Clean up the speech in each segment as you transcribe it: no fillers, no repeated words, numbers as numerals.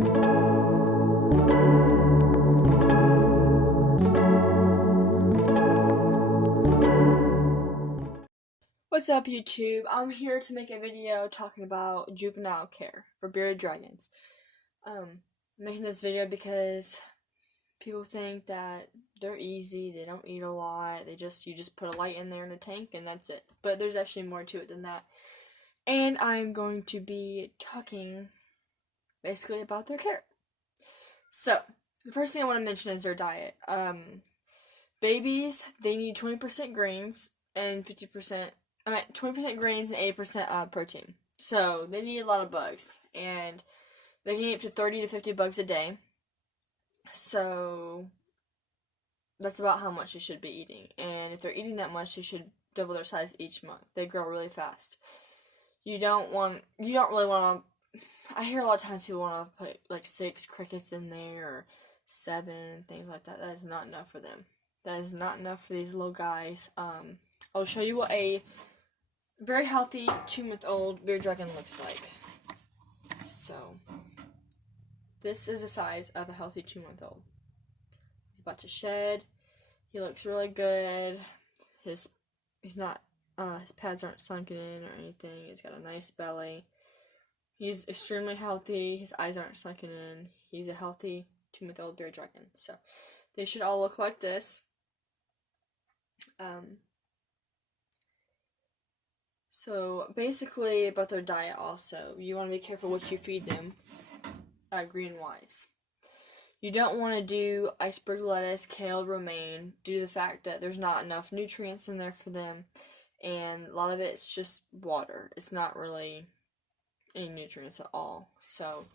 What's up, YouTube? I'm here to make a video talking about juvenile care for bearded dragons. I'm making this video because people think that they're easy, they don't eat a lot, you just put a light in there in a tank and that's it. But there's actually more to it than that. And I'm going to be talking basically about their care. So, the first thing I want to mention is their diet. Babies, they need 20% grains and 20% grains and 80% protein. So they need a lot of bugs, and they can eat up to 30 to 50 bugs a day. So that's about how much they should be eating. And if they're eating that much, they should double their size each month. They grow really fast. You don't really want to. I hear a lot of times people want to put like 6 crickets in there or 7, things like that. That is not enough for them. That is not enough for these little guys. I'll show you what a very healthy 2-month-old bearded dragon looks like. So, this is the size of a healthy 2-month-old. He's about to shed. He looks really good. His pads aren't sunken in or anything. He's got a nice belly. He's extremely healthy. His eyes aren't sunken in. He's a healthy 2-month-old bearded dragon. So, they should all look like this. So, basically, about their diet also, you want to be careful what you feed them, green-wise. You don't want to do iceberg lettuce, kale, romaine, due to the fact that there's not enough nutrients in there for them, and a lot of it's just water. It's not really any nutrients at all. So,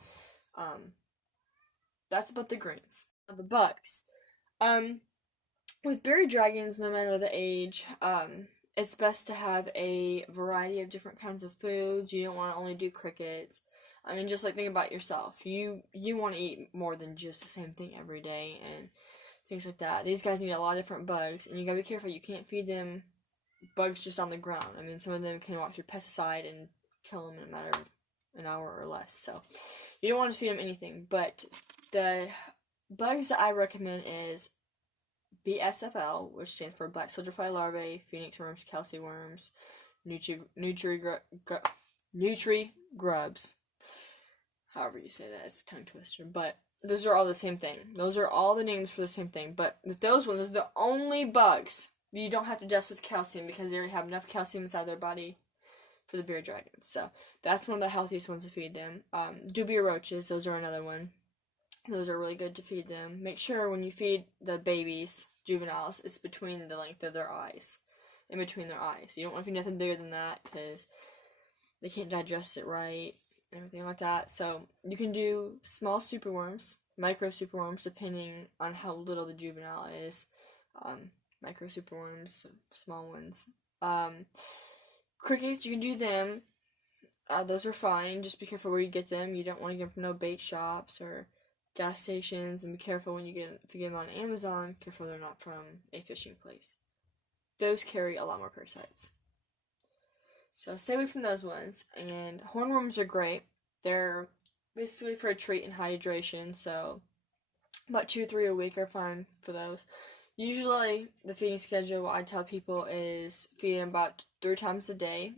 that's about the greens. The bugs. With bearded dragons, no matter the age, it's best to have a variety of different kinds of foods. You don't want to only do crickets. I mean, just like think about yourself. You want to eat more than just the same thing every day and things like that. These guys need a lot of different bugs, and you gotta be careful. You can't feed them bugs just on the ground. I mean, some of them can walk through pesticide and kill them in a matter of an hour or less. So you don't want to feed them anything. But the bugs that I recommend is BSFL, which stands for black soldier fly larvae, phoenix worms, Kelsey worms, nutri grubs. However you say that, it's a tongue twister. But those are all the same thing. Those are all the names for the same thing. But with those ones, those are the only bugs you don't have to dust with calcium because they already have enough calcium inside their body for the bearded dragons. So that's one of the healthiest ones to feed them. Dubia roaches, those are another one. Those are really good to feed them. Make sure when you feed the babies, juveniles, it's between the length of their eyes. In between their eyes. You don't want to feed nothing bigger than that because they can't digest it right and everything like that. So you can do small superworms, micro superworms, depending on how little the juvenile is. Micro superworms, small ones. Crickets, you can do them. Those are fine. Just be careful where you get them. You don't want to get them from no bait shops or gas stations, and be careful if you get them on Amazon, careful they're not from a fishing place. Those carry a lot more parasites. So stay away from those ones. And hornworms are great. They're basically for a treat and hydration, so about 2-3 a week are fine for those. Usually the feeding schedule, what I tell people is feed them about 3 times a day.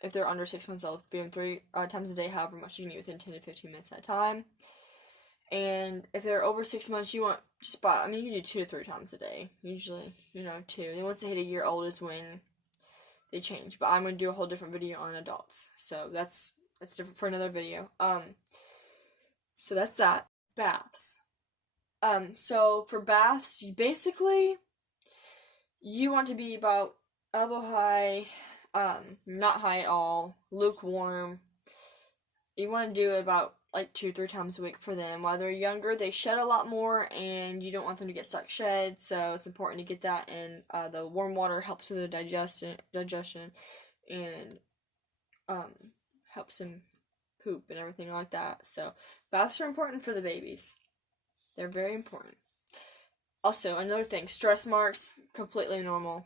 If they're under 6 months old, feed them 3 times a day, however much you can eat within 10 to 15 minutes at a time. And if they're over 6 months, you want you can do 2 to 3 times a day. Usually, 2. And then once they hit a year old is when they change. But I'm going to do a whole different video on adults. So that's different for another video. So that's that. Baths. So for baths, you want to be about elbow high, not high at all, lukewarm. You want to do it about like 2-3 times a week for them. While they're younger, they shed a lot more, and you don't want them to get stuck shed, so it's important to get that. And the warm water helps with the digestion, and helps them poop and everything like that. So baths are important for the babies. They're very important. Also, another thing, stress marks, completely normal.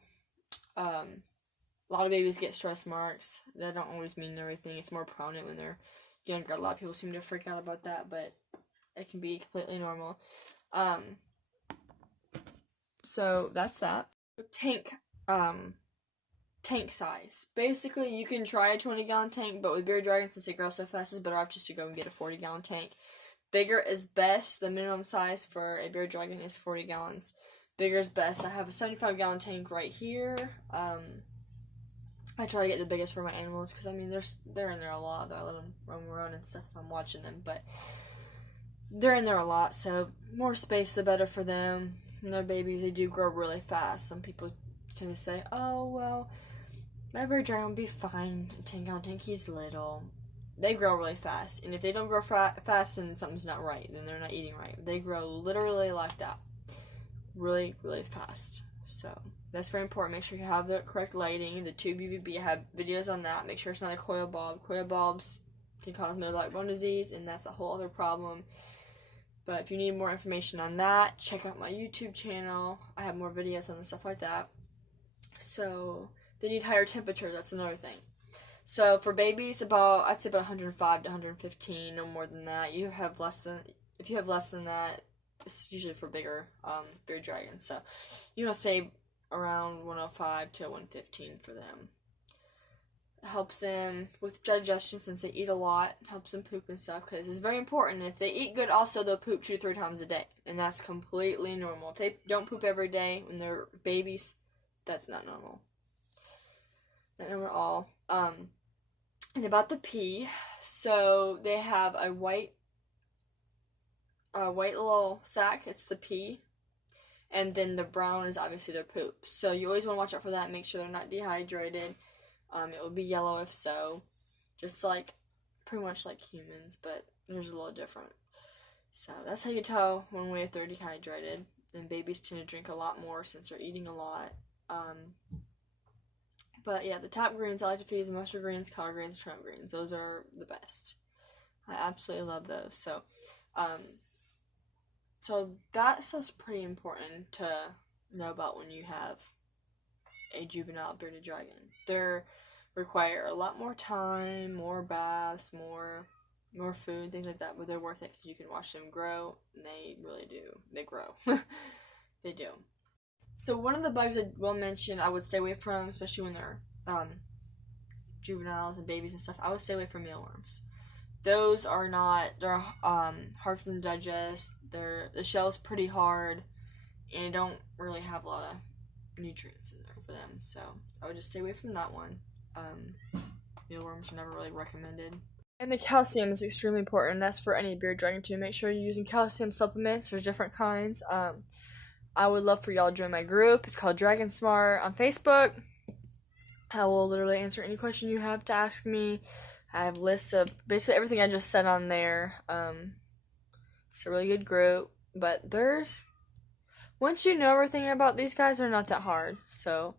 A lot of babies get stress marks. That don't always mean everything. It's more prominent when they're younger. A lot of people seem to freak out about that, but it can be completely normal. So that's that. Tank size. Basically, you can try a 20-gallon tank, but with bearded dragons, since they grow so fast, it's better off just to go and get a 40-gallon tank. Bigger is best. The minimum size for a bearded dragon is 40 gallons. Bigger is best. I have a 75-gallon tank right here. I try to get the biggest for my animals because, I mean, they're in there a lot. I let them roam around and stuff if I'm watching them, but they're in there a lot, so more space the better for them. And their babies, they do grow really fast. Some people tend to say, oh, well, my bearded dragon will be fine. 10-gallon tank, he's little. They grow really fast, and if they don't grow fast, then something's not right. Then they're not eating right. They grow literally like that, really, really fast. So that's very important. Make sure you have the correct lighting. The tube UVB, I have videos on that. Make sure it's not a coil bulb. Coil bulbs can cause metabolic bone disease, and that's a whole other problem. But if you need more information on that, check out my YouTube channel. I have more videos on stuff like that. So they need higher temperature. That's another thing. So for babies, I'd say about 105 to 115, no more than that. If you have less than that, it's usually for bigger bearded dragons. So you want to stay around 105 to 115 for them. It helps them with digestion since they eat a lot. It helps them poop and stuff because it's very important. If they eat good, also they'll poop 2-3 times a day, and that's completely normal. If they don't poop every day when they're babies, that's not normal. Not normal at all. And about the pee, so they have a white little sack. It's the pee, and then the brown is obviously their poop. So you always want to watch out for that. Make sure they're not dehydrated. It will be yellow if so, just like pretty much like humans, but there's a little different. So that's how you tell if they're dehydrated. And babies tend to drink a lot more since they're eating a lot. But yeah, the top greens I like to feed is mustard greens, collard greens, turnip greens. Those are the best. I absolutely love those. So that stuff's pretty important to know about when you have a juvenile bearded dragon. They require a lot more time, more baths, more food, things like that, but they're worth it because you can watch them grow, and they really do. They grow. They do. So one of the bugs I will mention I would stay away from, especially when they're juveniles and babies and stuff, I would stay away from mealworms. Those are they're hard for them to digest. The shell's pretty hard, and they don't really have a lot of nutrients in there for them. So I would just stay away from that one. Mealworms are never really recommended. And the calcium is extremely important. That's for any bearded dragon too. Make sure you're using calcium supplements. There's different kinds. I would love for y'all to join my group. It's called Dragon Smart on Facebook. I will literally answer any question you have to ask me. I have lists of basically everything I just said on there. It's a really good group. But once you know everything about these guys, they're not that hard. So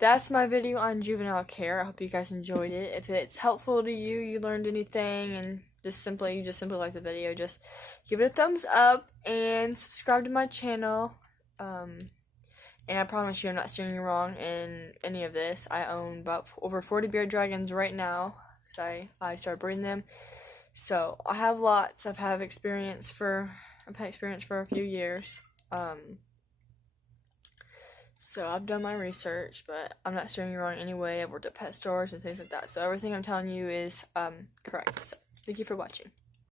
that's my video on juvenile care. I hope you guys enjoyed it. If it's helpful to you, you learned anything, and you just simply like the video, just give it a thumbs up and subscribe to my channel. And I promise you I'm not steering you wrong in any of this. I own about over 40 bearded dragons right now because I started breeding them. So I have lots. I've had experience for a few years. So I've done my research, but I'm not steering you wrong anyway. I've worked at pet stores and things like that. So everything I'm telling you is correct. So thank you for watching.